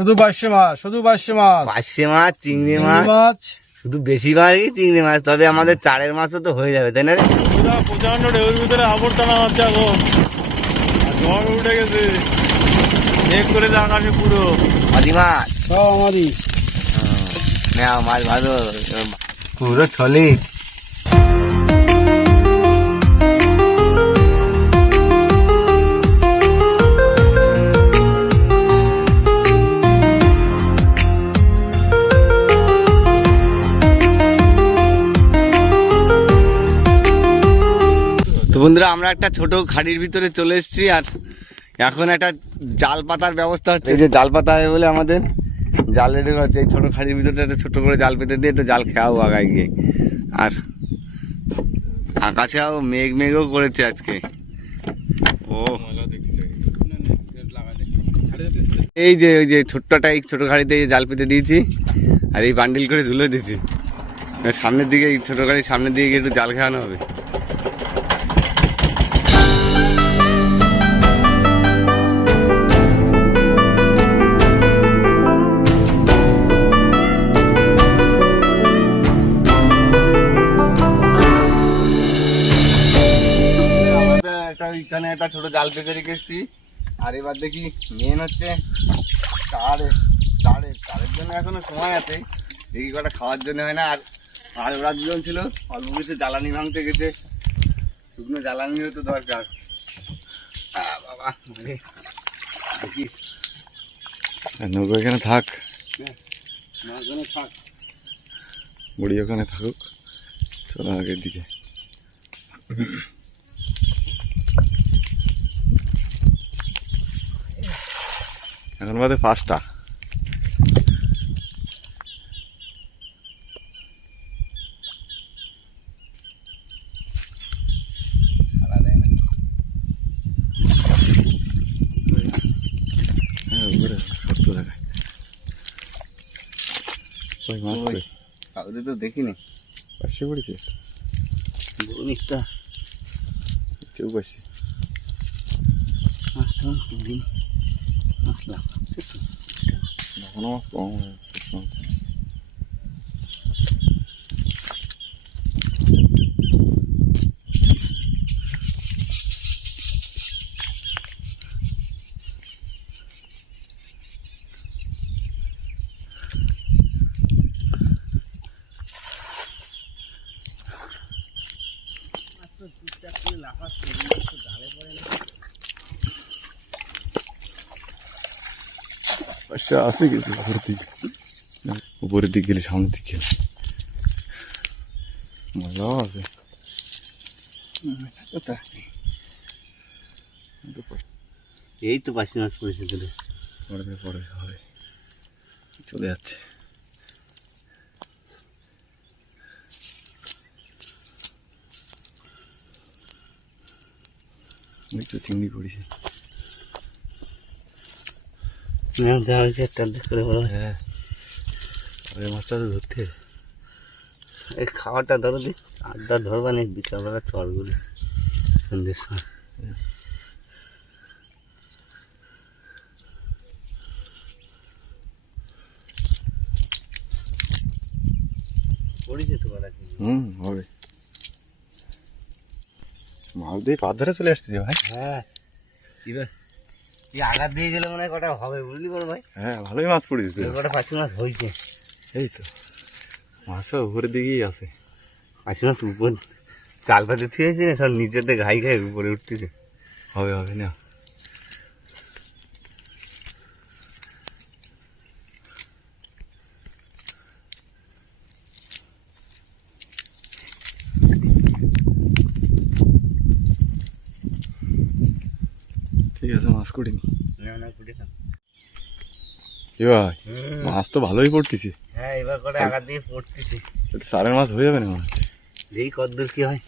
শুধু বাসে মাছ শুধু বাসে মাছ। পার্শে মাছ চিংড়ি মাছ। মাছ। শুধু বেশিরভাগই চিংড়ি মাছ? তবে আমাদের চারের মাছও তো হয়ে যাবে তাই না রে? পুরো প্রচণ্ড ঢেউর ভিতরে আবর্তনা হচ্ছে এখন। ঝড় উঠে গেছে। মেঘ করে আকাশে পুরো। মাঝি মাছ। সব আমারই। মাছ ভালো। পুরো ছলি। বন্ধুরা, আমরা একটা ছোট খাড়ির ভিতরে চলে এসেছি আর এখন একটা জাল পাতার ব্যবস্থা হচ্ছে। যে জাল পাতা হবে বলে আমাদের, জাল রেডি করা হচ্ছে। এই ছোটো খাড়ির ভিতরে একটা ছোট করে জাল পেতে দিয়ে একটু জাল খেয়াও আগায় গিয়ে। আর আকাশেও মেঘ মেঘও করেছে আজকে। ও। এই যে ওই যে ছোট্টটা এই ছোট খাড়িতে জাল পেতে দিয়েছি, আর এই বান্ডিল করে ঝুলে দিয়েছি। সামনের দিকে এই ছোটো গাড়ির সামনের দিকে একটু জাল খেয়ানো হবে। ছোট জাল পেতে রেখেছি। আর এবার দেখি মেন হচ্ছে চার চারের চারের জন্য এখনও সময় আছে। দেখি কটা খাওয়ার জন্য হয় না। আর আর ওরা দুজন ছিল অল্প কিছু জ্বালানি ভাঙতে গেছে। শুকনো জ্বালানিও তো দরকার। বাবা মানে দেখি। নৌকো এখানে থাক। থাক। বুড়ি ওখানে থাকুক। চলো আগের দিকে। এখন বাদে পাঁচটা। হ্যাঁ তো দেখিনি। পাশে পড়েছে? বলিসটা কেউ পাশে? মাছটা দিন আসলাম এখনও মাছ আছে কিছু উপরের দিকে। উপরের দিকে গেলে সামনের দিকে মজাও আছে। এই তো পাশে মাছ পড়েছে তোদের পরে পরে হবে। চলে যাচ্ছে। তো চিংড়ি পড়েছে যা হয়েছে আধটু করে বড় হ্যাঁ। মাছটা ধরতে। এই খাওয়াটা ধরো দি আড্ডা ধরবা নি বিকালবেলা চড়গুলি সন্ধ্যের সময়। হুম হবে। মাছ দিয়ে পাত ধরে চলে আসতেছে ভাই। হ্যাঁ। এবার কি আঘাত দিয়ে গেলে মনে হয় কটা হবে বুঝলি বল ভাই? হ্যাঁ ভালোই মাছ পড়েছে কটা পাঁচ মাছ হয়েছে। এই তো মাছটা উপরের দিকেই আছে। পাঁচ মাছ উপর চাল পাতে থিয়েছে সব নিচেতে ঘাই ঘাই উপরে উঠতেছে। হবে হবে না করিনি। কি ভাই মাছ তো ভালোই পড়তেছে। হ্যাঁ এবার করে আঘাত দিয়ে পড়তেছে। সারের মাছ হয়ে যাবে না মাছ যেই কদ্দূর কি হয়?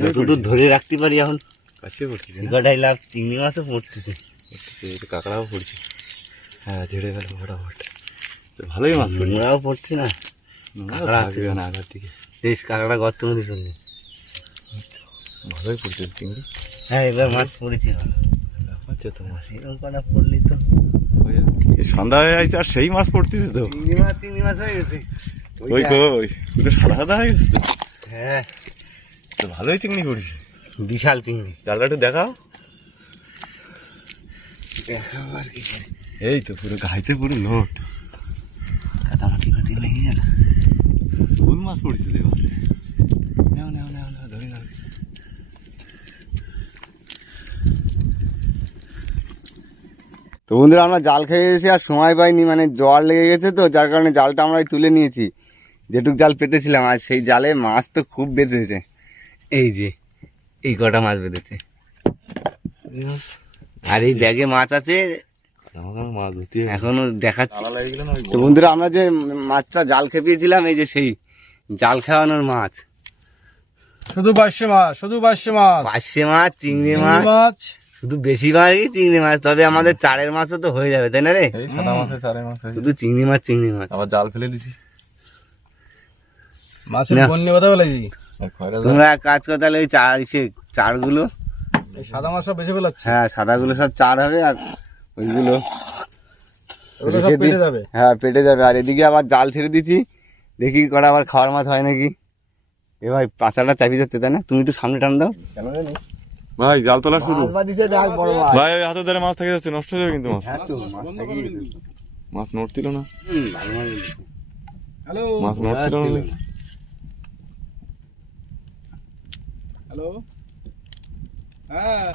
যতদূর ধরে রাখতে পারি এখন। কাছে পড়তেছে না? লাভ চিংড়ি মাছও পড়তেছে। কাঁকড়াও পড়ছে। হ্যাঁ ঝেড়ে গেল ফটাফট। তো ভালোই মাছ নোংরাও পড়ছে না। কাঁকড়া আছে। না আগার দিকে। বেশ কাঁকড়া গর্ত মধ্যে চলবে ভালোই পড়ছে চিংড়ি। হ্যাঁ এবার মাছ পড়েছে। ভালো হচ্ছে তো মাছ সেরকম কটা পড়লি তো। সন্ধ্যা হয়ে যাচ্ছে আর সেই মাছ পড়তেছে তো। চিংড়ি মাছ চিংড়ি মাছ হয়ে গেছে। ওই কই সাদা সাদা হয়ে গেছে তো। হ্যাঁ। তো ভালোই চিংড়ি পড়ছে বিশাল চিংড়ি। জালটা একটু দেখাও। আর কি। এই তো পুরো গাইতে পুরো লোড। কাটামাটি ফাটি লেগে গেল। ফুল মাছ পড়ছে দেখো নাও নাও নাও নাও ধরে নাও তো বন্ধুরা আমরা জাল খেয়ে এসে আর সময় পাইনি মানে জ্বর লেগে গেছে তো যার কারণে জালটা আমরা তুলে নিয়েছি। যেটুক জাল পেতেছিলাম আর সেই জালে মাছ তো খুব বেঁধেছে। এই যে এই কটা মাছ বেঁধেছে। আর এই ব্যাগে মাছ আছে। এখনও দেখা তালা লেগে গেলে না ওই তো বন্ধুরা আমরা যে মাছটা জাল খেপিয়েছিলাম এই যে সেই জাল খাওয়ানোর মাছ। শুধু বাসে মাছ শুধু বাসে মাছ। পার্শে মাছ চিংড়ি মাছ। মাছ শুধু বেশিরভাগই চিংড়ি মাছ তবে আমাদের চারের মাছও তো হয়ে যাবে তাই না রে? এই সাদা মাছের চারে মাছ শুধু চিংড়ি মাছ চিংড়ি মাছ। আবার জাল ফেলে দিছি। মাছের না। বন নিয়ে কথা বলেছি। তোমরা এক কাজ করো তাহলে ওই চার সে চারগুলো। এই সাদা মাছ সব বেশি ফেলাচ্ছে। হ্যাঁ সাদাগুলো সব চার হবে আর ওইগুলো ওগুলো সব পেটে যাবে? হ্যাঁ পেটে যাবে। আর এদিকে আবার জাল ছেড়ে দিচ্ছি দেখি কটা আবার খাওয়ার মাছ হয় নাকি। এ ভাই পাচাটা চাপি যাচ্ছে তাই না? তুমি একটু সামনে টান দাও। ভাই জাল তোলার শুরু। হ্যাঁ ভাই ওই হাতে ধরে মাছ থেকে যাচ্ছে নষ্ট হয়ে যাবে কিন্তু মাছ। মাছ থেকেই নড়ছিল না। মাছ নড়ছিল না। হ্যালো? হ্যাঁ।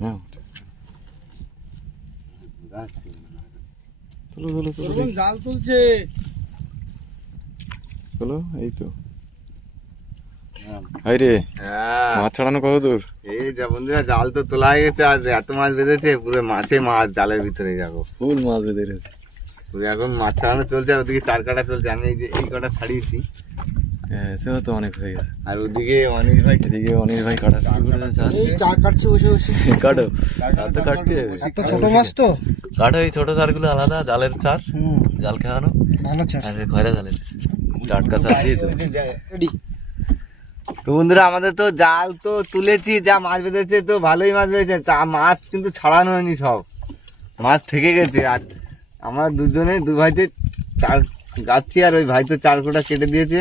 হ্যাঁ। চলো চলো চলো জাল তুলছে। চলো এই তো। হাই রে হ্যাঁ মাছ ছাড়ানো কত দূর এই যা বন্ধুরা জাল তো তোলা হয়ে গেছে আর এত মাছ বেঁধেছে পুরো মাছে মাছ জালের ভিতরে যাব ফুল মাছ বেঁধে রয়েছে পুরো এখন মাছ ছাড়ানো চলছে আর ওদিকে চার কাটা চলছে আমি এই যে এই কটা ছাড়িয়েছি হ্যাঁ সেও তো অনেক হয়ে গেছে আর ওদিকে অনিল ভাই এদিকে অনিল ভাই কাটা এই চার কাটছে বসে বসে কাটো আর তো কাটতে একটা ছোট মাছ তো কাটো এই ছোট চারগুলো আলাদা জালের চার জাল খাওয়ানো ভালো চাষ আর খয়রা জালের টাটকা চার দিয়ে তো রেডি তো বন্ধুরা আমাদের তো জাল তো তুলেছি যা মাছ বেঁধেছে তো ভালোই মাছ বেঁধেছে। চা- মাছ কিন্তু ছাড়ানো হয়নি সব। মাছ থেকে গেছে আর আমরা দুজনে দু ভাইতে চার যাচ্ছি আর ওই ভাই তো চার কোটা কেটে দিয়েছে।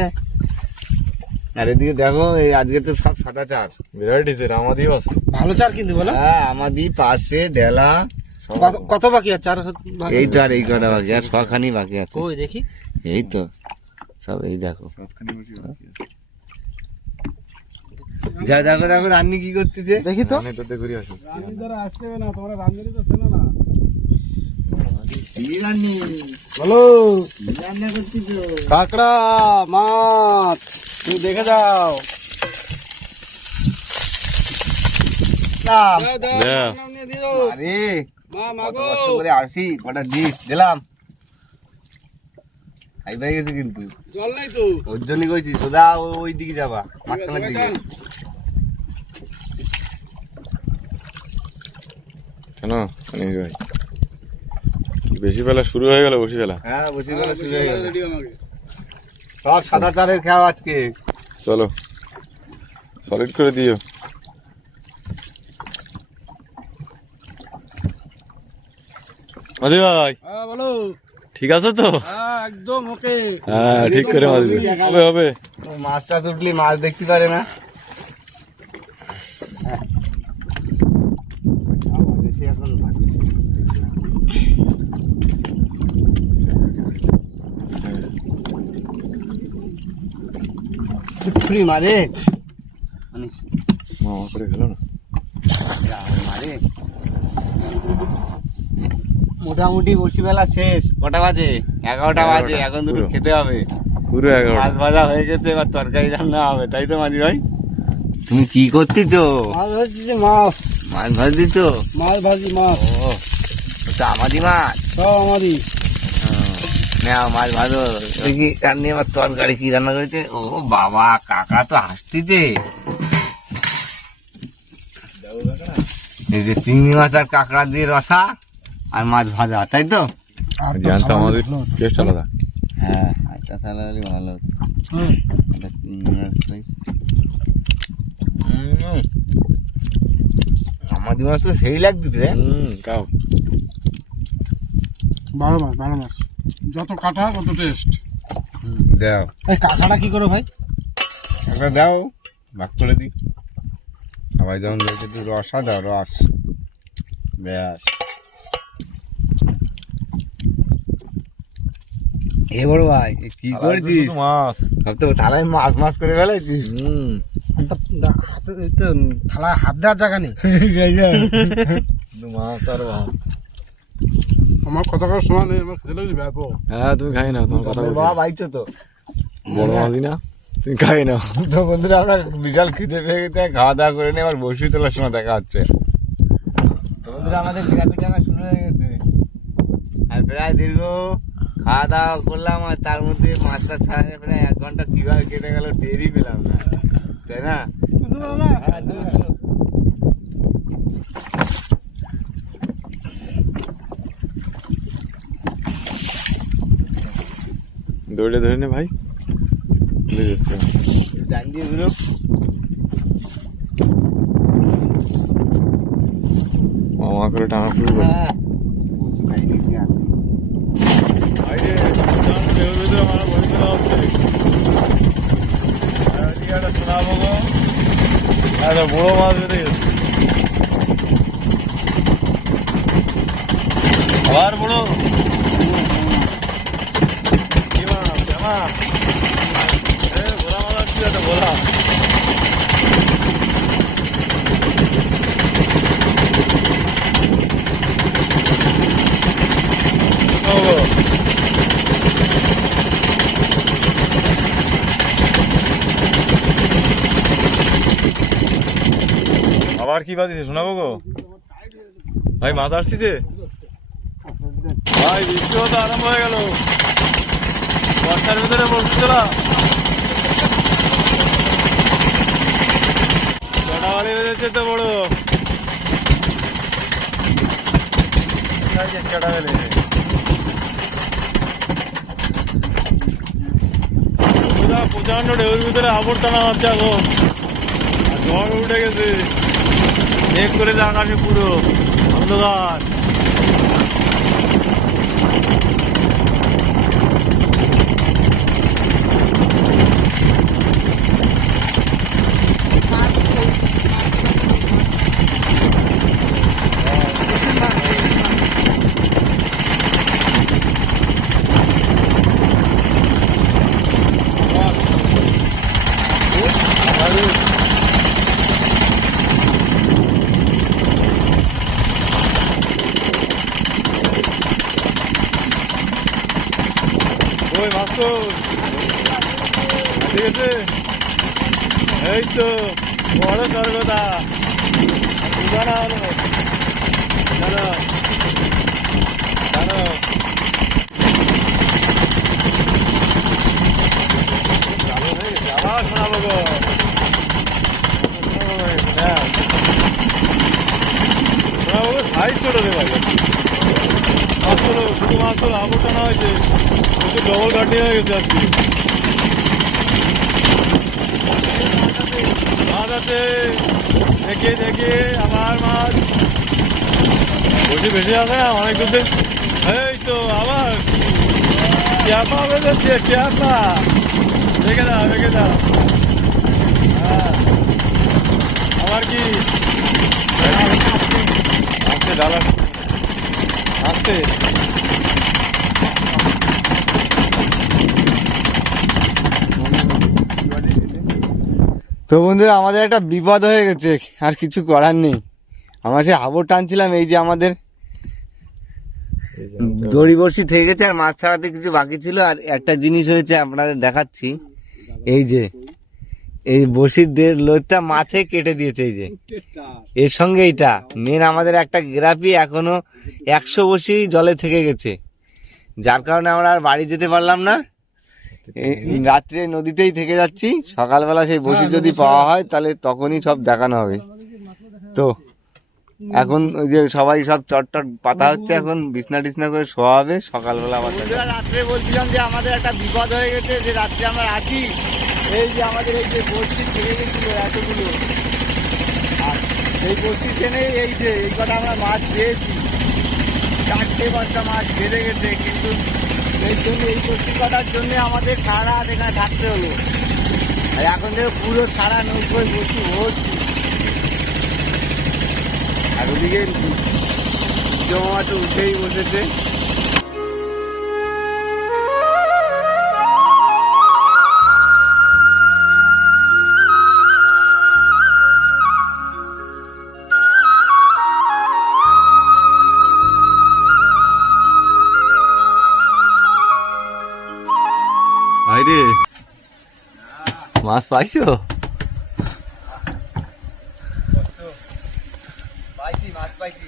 আর এদিকে দেখো এই আজকে তো সব সাদা চার বিরাট ডিসের আমাদেরও আছে ভালো চার কিন্তু বলো। হ্যাঁ আমাদি পাশে ডেলা কত- বাকি আছে? চার বাকি? এই তো আর এই কটা বাকি আর ছখানি বাকি আছে। ওই দেখি। এই তো সব এই দেখো। যা দেখো দেখো রান্নি কি করতেছে? দেখি তো। দূর ঘুরে আসো। রান্নিদারা আসতে হবে না তোমরা রান্নারি তো চেনো না। বলো। রান্না কাঁকড়া মাছ তুমি দেখে যাও। আরে মা করে আসি কটা দিস দিলাম। খাই পাই গেছে কিন্তু। জল নাই তো। ওর জন্যই কইছি সোজা ওই দিকে যাবা মাঝখানের দিকে। কেন ভাই। বেশি বেলা শুরু হয়ে গেল বসি বেলা হ্যাঁ বসে গেল শুরু হয়ে গেল। সব সাদা চালের খাওয়া আজকে। চলো। সলিড করে দিও। মাঝি ভাই। হ্যাঁ বলো। ঠিক আছে তো? হ্যাঁ একদম ওকে। হ্যাঁ ঠিক করে মাছ দিবে। হবে হবে। মাছটা উঠলি মাছ দেখতে পারে না। এখন বাজছে। ছুটছুরি মারে। মানিস মামা করে গেল না। মারে। মোটামুটি বসিবেলা শেষ। কটা বাজে? এগারোটা বাজে এখন দুটো খেতে হবে। পুরো এগারো মাছ ভাজা হয়ে গেছে এবার তরকারি রান্না হবে তাই তো মাঝি ভাই? তুমি কি করতেছো? মাছ ভাজি মাছ। মাছ ভাজতেছ? মাছ ভাজি মাছ। ও ওটা আমারই মাছ? সব আমারই। নাও মাছ ভাজো। দেখি রান্নি আবার তরকারি কি রান্না করেছে? ও বাবা কাকা তো হাসতেছে। এই যে চিংড়ি মাছ আর কাঁকড়া দিয়ে রসা। আর মাছ ভাজা তাই তো? জানতাম আমাদের টেস্ট আলাদা। হ্যাঁ একটা স্যালারি ভালো। হতো আমাদের মাছ তো সেই লাগতেছে। রে। হুম কাও ভালো মাছ ভালো মাছ। যত কাটা তত টেস্ট দাও। এই কাঁকড়া কি করো ভাই? একটা দাও ভাগ করে দিই সবাই একটু রসা দাও রস। ব্যাস। এ বড় ভাই কি করেছিস? মাছ। সব তো থালায় মাছ মাছ করে ফেলেছিস। হুম। হাতে থালা হাত দেওয়ার জায়গা নেই। মাছ আর আমার কথা নেই আমার খেতে লাগছে ব্যাপক। হ্যাঁ তুমি খাই না তোমার কথা। বাবা বাইছো তো। বড় মাছই না? তুমি খাই না তো বন্ধুরা আমরা বিশাল খিদে পেয়ে গেছে খাওয়া দাওয়া করে নিয়ে আবার বসি তোলার সময় দেখা হচ্ছে। বন্ধুরা আমাদের শুরু হয়ে গেছে। আর প্রায় দীর্ঘ খাওয়া দাওয়া করলাম আর তার মধ্যে মাছটা ছাড়া প্রায় এক ঘণ্টা কীভাবে কেটে গেল টেরই পেলাম না। তাই না? হ্যাঁ। দৌড়ে ধরে নে ভাই। জান দিয়ে মামা করে টানা শুরু করে হ্যাঁ বসি খাই নিয়েছি হাতে। বাইরে জানো, ঢেউর ভিতরে আমার বসে দেওয়া হচ্ছে আর ওইদিকে একটা সোনা বগো একটা বড় মাছ বেঁধে গেছে আবার বড় কি মাছ জামা এ ভোলা মাছ আসছে একটা ভোলা ও আবার কি বাদিছে শোনাবো গো। ভাই, মাছ আসতেছে? ভাই, বৃষ্টি হতে আরম্ভ হয়ে গেল। বর্ষার ভিতরে বসতে তোরা বেজেছে ছটা প্রচণ্ড ঢেউর ভিতরে আবর টানা হচ্ছে এখন ঝড় উঠে গেছে। মেঘ করে আকাশে পুরো। অন্ধকার। মাছ ঠিক আছে? এই তো বড় স্বর্গদা। দুবারা হলো আবার শোনাবো শোনাবো গো, হ্যাঁ। ছোট ভাই মাছ তোলো শুধু মাছ তোলো আবর টানা হয়েছে একটু ডবল গাড়ি হয়ে গেছে আজকে। মাছ আছে দেখে দেখে আবার মাছ। বলছি বেশি আছে, অনেক দূর এই তো, আবার। ক্যাপা বেঁধেছে ক্যাপা দেখে দাও দেখে দাও। হ্যাঁ। আবার কি? আসতে ডালা আসতে তো বন্ধুরা, আমাদের একটা বিপদ হয়ে গেছে, আর কিছু করার নেই। আমরা সে হাবর টানছিলাম এই যে আমাদের দড়ি বড়শি থেকে গেছে, আর মাছ ছাড়াতে কিছু বাকি ছিল, আর একটা জিনিস হয়েছে আপনাদের দেখাচ্ছি। এই যে এই বসির দের লোদটা মাছে কেটে দিয়েছে এই যে। এর সঙ্গে এইটা। মেন আমাদের একটা গ্রাফি এখনও একশো বসি জলে থেকে গেছে। যার কারণে আমরা আর বাড়ি যেতে পারলাম না। রাত্রে নদীতেই থেকে যাচ্ছি। সকালবেলা সেই বসি যদি পাওয়া হয়, তাহলে তখনই সব দেখানো হবে। তো, এখন ওই যে সবাই সব চটটট পাতা হচ্ছে এখন। বিছনা টিছনা করে শোয়া হবে। সকালবেলা আবার রাত্রে বলছিলাম যে আমাদের একটা বিপদ হয়ে গেছে, যে রাত্রে আমরা আছি এই যে আমাদের এই যে বস্তি ছেড়ে গেছিল এতগুলো, আর এই বস্তি টেনে এই যে এই কটা আমরা মাছ পেয়েছি, চারটে পাঁচটা মাছ বেঁধে গেছে, কিন্তু এই জন্য এই বস্তি কাটার জন্যে আমাদের সারা রাত এখানে থাকতে হলো। আর এখন থেকে পুরো সারা নৌকোয় বসি ভর্তি আর ওদিকে জমা তো উঠেই বসেছে। মাছ পাইছো? পাইছি মাছ পাইছি।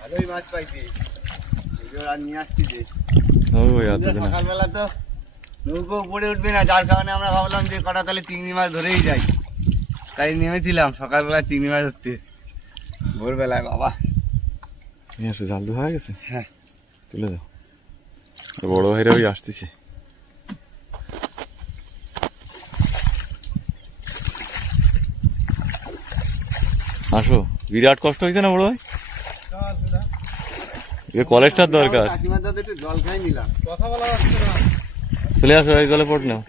ভালোই মাছ পাইছি। নিয়ে আসছি যে। সকালবেলা তো নৌকো উপরে উঠবে না যার কারণে আমরা ভাবলাম যে কটা তাহলে চিংড়ি মাছ ধরেই যাই। তাই নেমেছিলাম সকালবেলা চিংড়ি মাছ ধরতে। ভোরবেলায় বাবা। নিয়ে আসো জাল হয়ে গেছে। হ্যাঁ। তুলে দাও। বড় ভাইরা ওই আসতেছে। আসো। বিরাট কষ্ট হয়েছে না বড় ভাই? এ কলেজটার দরকার। না চলে আসো এই জলে পড় নাও।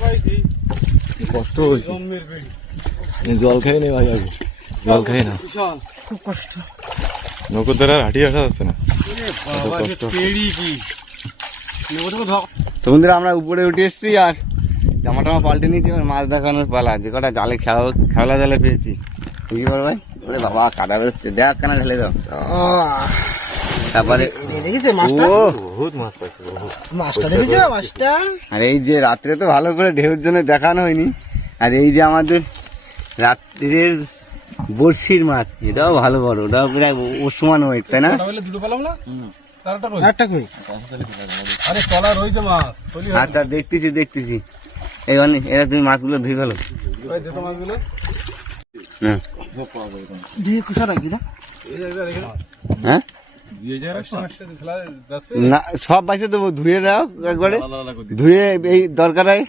পাইছি কষ্ট হয়েছে। জল খাই নেই ভাই আগে। জল খাই না খুব কষ্ট। নৌকোর দ্বারা আর হাঁটিয়ে আসা যাচ্ছে না। বাবা যে কষ্ট। পেড়ি কি নেব তো বন্ধুরা আমরা উপরে উঠে এসেছি আর জামা টামা পাল্টে নিয়েছি এবার মাছ দেখানোর পালা। যে কটা জালে খেলা খেলা জালে পেয়েছি। কি বল ভাই? ওরে বাবা কাদা বেরোচ্ছে। দেখ কেন ঢেলে দাও। তারপরে আর এই যে রাত্রে তো ভালো করে ঢেউর জন্য দেখানো হয়নি। আর এই যে আমাদের রাত্রির বড়শির মাছ এটাও ভালো বড়। ওটাও প্রায় ও- সমান ওয়েট তাই না? কটা বেলে দুটো পেলাম না? তারটা কই? একটা কই? আরে তলা রয়েছে মাছ। কইলি হয় আচ্ছা দেখতেছি দেখতেছি। এই অনেক এরা তুমি মাছগুলো ধুই ফেলো। হ্যাঁ। না? হ্যাঁ। দশ না সব বাইসে দেবো ধুয়ে দাও একবারে। ধুয়ে এই দরকার হয়।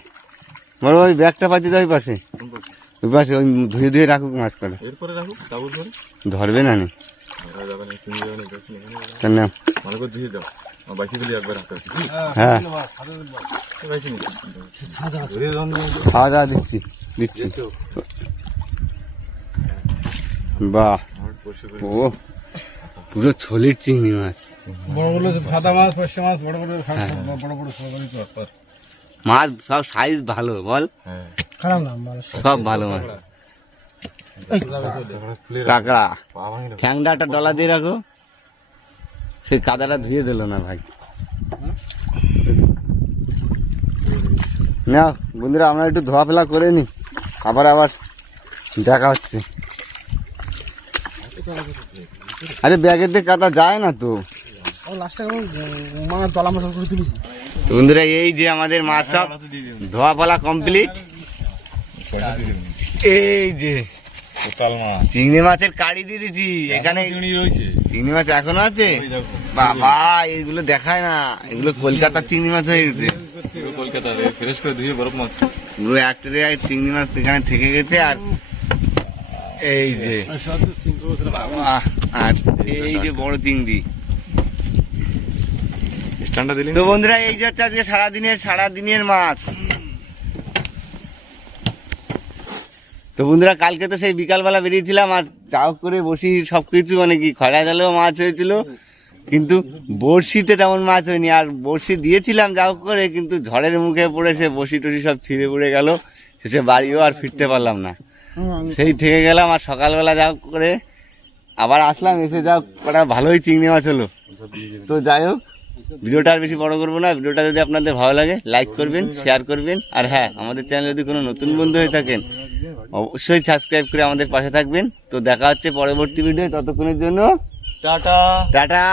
বড় ওই ব্যাগটা পাচ্ছি তো ওই পাশে। ওই পাশে ওই ধুয়ে ধুয়ে রাখুক মাছ করে এরপরে রাখো তাবুর পরে ধরবে না নি? করে ধুয়ে দাও। হ্যাঁ খাওয়া দাওয়া দিচ্ছি দিচ্ছি বাহ ও পুরো ছলির চিংড়ি মাছ বড় বড় সাদা মাছ পাঁচশো মাছ বড় বড় বড় বড় মাছ সব সাইজ ভালো বল। হ্যাঁ খারাপ না সব ভালো মাছ। কাঁকড়া। একটা ডলা দিয়ে রাখো। সেই কাদাটা ধুয়ে দিল না ভাই। না বন্ধুরা, আমরা একটু ধোয়া ফেলা করে নি। আবার আবার দেখা হচ্ছে। আরে, ব্যাগের দিকে কাদা যায় না তো। বন্ধুরা, এই যে আমাদের মাছ সব ধোয়া ফেলা কমপ্লিট। এই যে কোতাল মাছ। চিংড়ি মাছের কাড়ি দিয়ে দিচ্ছি এখানে চিংড়ি রয়েছে। চিংড়ি মাছ এখনও আছে? বাবা এগুলো দেখায় না। এগুলো কলকাতার চিংড়ি মাছ হয়ে গেছে। কলকাতার ফ্রেশ করে ধুয়ে বরফ মাছ। পুরো একটা জায়গায় চিংড়ি মাছ এখানে থেকে গেছে আর এই যে আর এই যে বড় চিংড়ি। তো বন্ধুরা এই যে হচ্ছে আজকে সারাদিনের সারাদিনের মাছ। তো বন্ধুরা, কালকে তো সেই বিকালবেলা বেরিয়েছিলাম আর যাও করে বসি সবকিছু মানে কি খরা জালেও মাছ হয়েছিল। কিন্তু বড়শিতে তেমন মাছ হয়নি। আর বড়শি দিয়েছিলাম যাও করে, কিন্তু ঝড়ের মুখে পড়ে সে বসি টসি সব ছিঁড়ে পড়ে গেল। শেষে বাড়িও আর ফিরতে পারলাম না। সেই থেকে গেলাম আর সকালবেলা যাও করে আবার আসলাম, এসে যাও কটা ভালোই চিংড়ি মাছ হলো। তো যাই হোক ভিডিওটা আর বেশি বড় করব না। ভিডিওটা যদি আপনাদের ভালো লাগে লাইক করবেন শেয়ার করবেন। আর হ্যাঁ আমাদের চ্যানেল যদি কোনো নতুন বন্ধু হয়ে থাকেন অবশ্যই সাবস্ক্রাইব করে আমাদের পাশে থাকবেন। তো দেখা হচ্ছে পরবর্তী ভিডিও ততক্ষণের জন্য টাটা। টাটা।